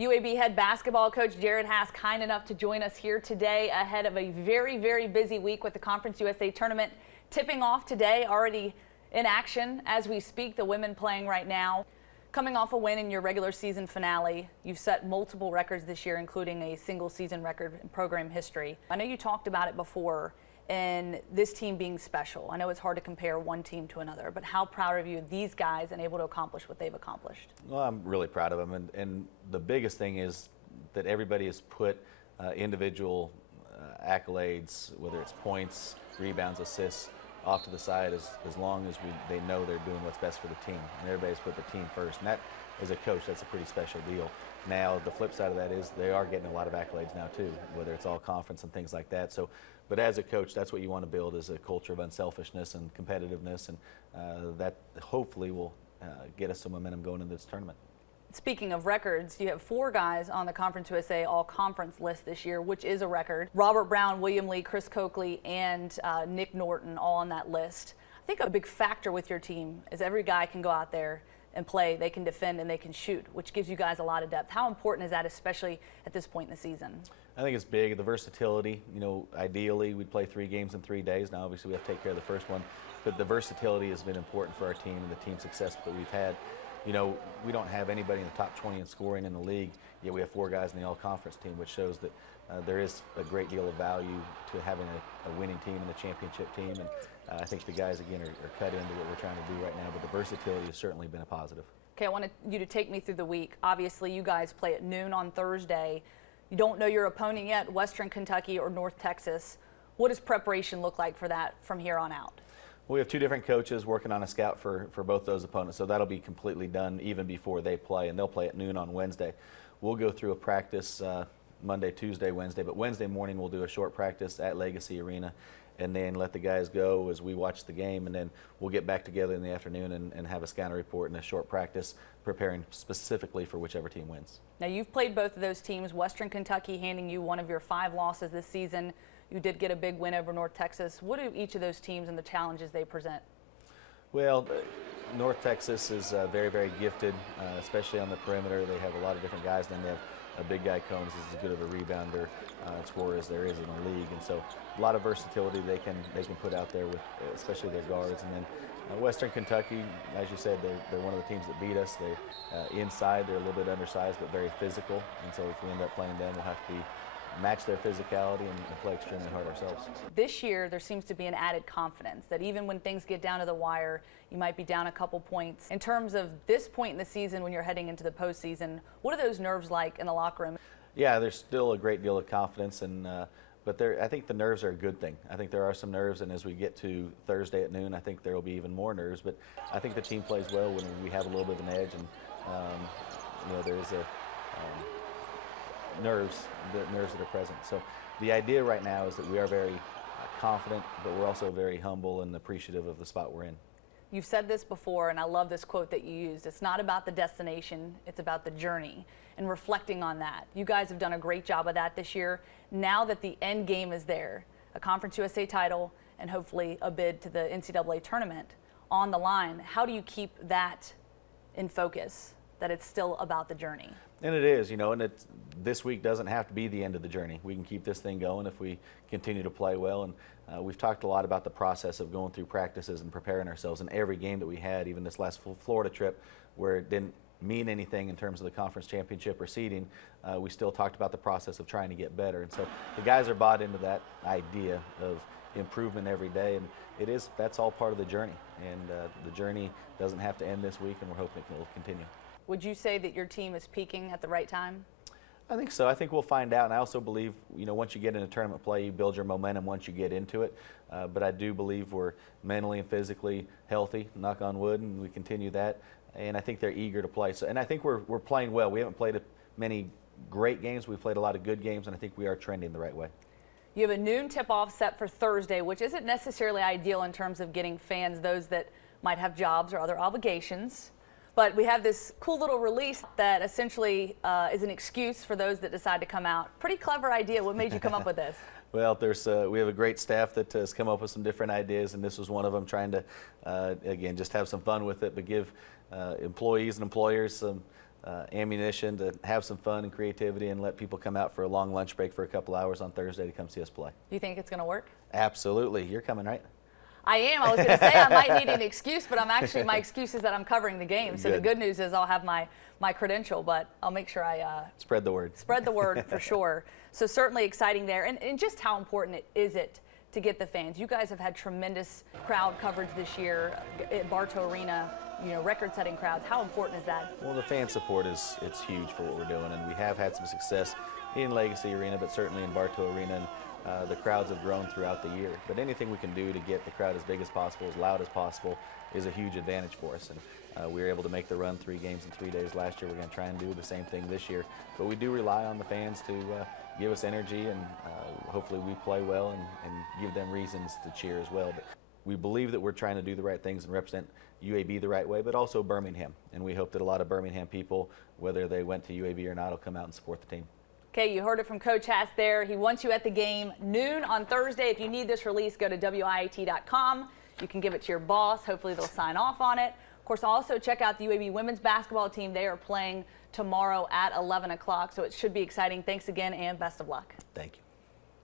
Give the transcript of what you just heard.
UAB head basketball coach Jerod Haase kind enough to join us here today ahead of a very, very busy week with the Conference USA tournament tipping off today, already in action as we speak, the women playing right now. Coming off a win in your regular season finale, you've set multiple records this year, including a single season record in program history. I know you talked about it before, and this team being special. I know it's hard to compare one team to another, but how proud are you of these guys and able to accomplish what they've accomplished? Well, I'm really proud of them, and the biggest thing is that everybody has put individual accolades, whether it's points, rebounds, assists, off to the side as long as they know they're doing what's best for the team, and everybody's put the team first. And that, as a coach, that's a pretty special deal. Now, the flip side of that is they are getting a lot of accolades now too, whether it's all conference and things like that. So, but as a coach, that's what you want to build, is a culture of unselfishness and competitiveness, and that hopefully will get us some momentum going into this tournament. Speaking of records, you have 4 guys on the Conference USA All-Conference list this year, which is a record. Robert Brown, William Lee, Chris Coakley, and Nick Norton all on that list. I think a big factor with your team is every guy can go out there and play. They can defend and they can shoot, which gives you guys a lot of depth. How important is that, especially at this point in the season? I think it's big, the versatility. You know, ideally we'd play 3 games in 3 days. Now, obviously, we have to take care of the first one, but the versatility has been important for our team and the team success that we've had. You know, we don't have anybody in the top 20 in scoring in the league, yet we have 4 guys in the all-conference team, which shows that there is a great deal of value to having a winning team and a championship team. And I think the guys, again, are cut into what we're trying to do right now, but the versatility has certainly been a positive. Okay, I wanted you to take me through the week. Obviously, you guys play at noon on Thursday. You don't know your opponent yet, Western Kentucky or North Texas. What does preparation look like for that from here on out? We have 2 different coaches working on a scout for both those opponents, so that'll be completely done even before they play, and they'll play at noon on Wednesday. We'll go through a practice Monday, Tuesday, Wednesday, but Wednesday morning we'll do a short practice at Legacy Arena and then let the guys go as we watch the game, and then we'll get back together in the afternoon and have a scouting report and a short practice preparing specifically for whichever team wins. Now, you've played both of those teams, Western Kentucky handing you one of your 5 losses this season. You did get a big win over North Texas. What do each of those teams and the challenges they present? Well, North Texas is very, very gifted, especially on the perimeter. They have a lot of different guys. Then they have a big guy, Combs, is as good of a rebounder and scorer as there is in the league. And so a lot of versatility they can put out there with especially their guards. And then Western Kentucky, as you said, they're one of the teams that beat us. They inside, they're a little bit undersized but very physical. And so if we end up playing them, we'll have to match their physicality and play extremely hard ourselves. This year, there seems to be an added confidence that even when things get down to the wire, you might be down a couple points. In terms of this point in the season when you're heading into the postseason, what are those nerves like in the locker room? Yeah, there's still a great deal of confidence, and but I think the nerves are a good thing. I think there are some nerves, and as we get to Thursday at noon, I think there will be even more nerves. But I think the team plays well when we have a little bit of an edge, and you know, there's a nerves that are present. So the idea right now is that we are very confident, but we're also very humble and appreciative of the spot we're in. You've said this before, and I love this quote that you used. It's not about the destination, it's about the journey, and reflecting on that. You guys have done a great job of that this year. Now that the end game is there, a Conference USA title and hopefully a bid to the NCAA tournament on the line, how do you keep that in focus, that it's still about the journey? And it is, you know, and this week doesn't have to be the end of the journey. We can keep this thing going if we continue to play well. And we've talked a lot about the process of going through practices and preparing ourselves. In every game that we had, even this last Florida trip, where it didn't mean anything in terms of the conference championship or seeding, we still talked about the process of trying to get better. And so the guys are bought into that idea of improvement every day, and that's all part of the journey. And the journey doesn't have to end this week, and we're hoping it will continue. Would you say that your team is peaking at the right time? I think so. I think we'll find out. And I also believe, you know, once you get into tournament play, you build your momentum once you get into it. But I do believe we're mentally and physically healthy, knock on wood, and we continue that. And I think they're eager to play. So, and I think we're playing well. We haven't played many great games. We've played a lot of good games, and I think we are trending the right way. You have a noon tip-off set for Thursday, which isn't necessarily ideal in terms of getting fans, those that might have jobs or other obligations. But we have this cool little release that essentially is an excuse for those that decide to come out. Pretty clever idea. What made you come up with this? Well, we have a great staff that has come up with some different ideas, and this was one of them, trying to, again, just have some fun with it, but give employees and employers some ammunition to have some fun and creativity and let people come out for a long lunch break for a couple hours on Thursday to come see us play. Do you think it's going to work? Absolutely. You're coming, right? I am. I was going to say I might need an excuse, but my excuse is that I'm covering the game. So Good. the good news is I'll have my credential, but I'll make sure I spread the word. Spread the word for sure. So certainly exciting there. And just how important is it to get the fans? You guys have had tremendous crowd coverage this year at Bartow Arena, record-setting crowds. How important is that? Well, the fan support it's huge for what we're doing, and we have had some success in Legacy Arena, but certainly in Bartow Arena. And, the crowds have grown throughout the year. But anything we can do to get the crowd as big as possible, as loud as possible, is a huge advantage for us. And we were able to make the run 3 games in 3 days last year. We're going to try and do the same thing this year. But we do rely on the fans to give us energy, and hopefully we play well and give them reasons to cheer as well. But we believe that we're trying to do the right things and represent UAB the right way, but also Birmingham. And we hope that a lot of Birmingham people, whether they went to UAB or not, will come out and support the team. Okay, you heard it from Coach Haase there. He wants you at the game noon on Thursday. If you need this release, go to WIAT.com. You can give it to your boss. Hopefully they'll sign off on it. Of course, also check out the UAB women's basketball team. They are playing tomorrow at 11 o'clock, so it should be exciting. Thanks again, and best of luck. Thank you.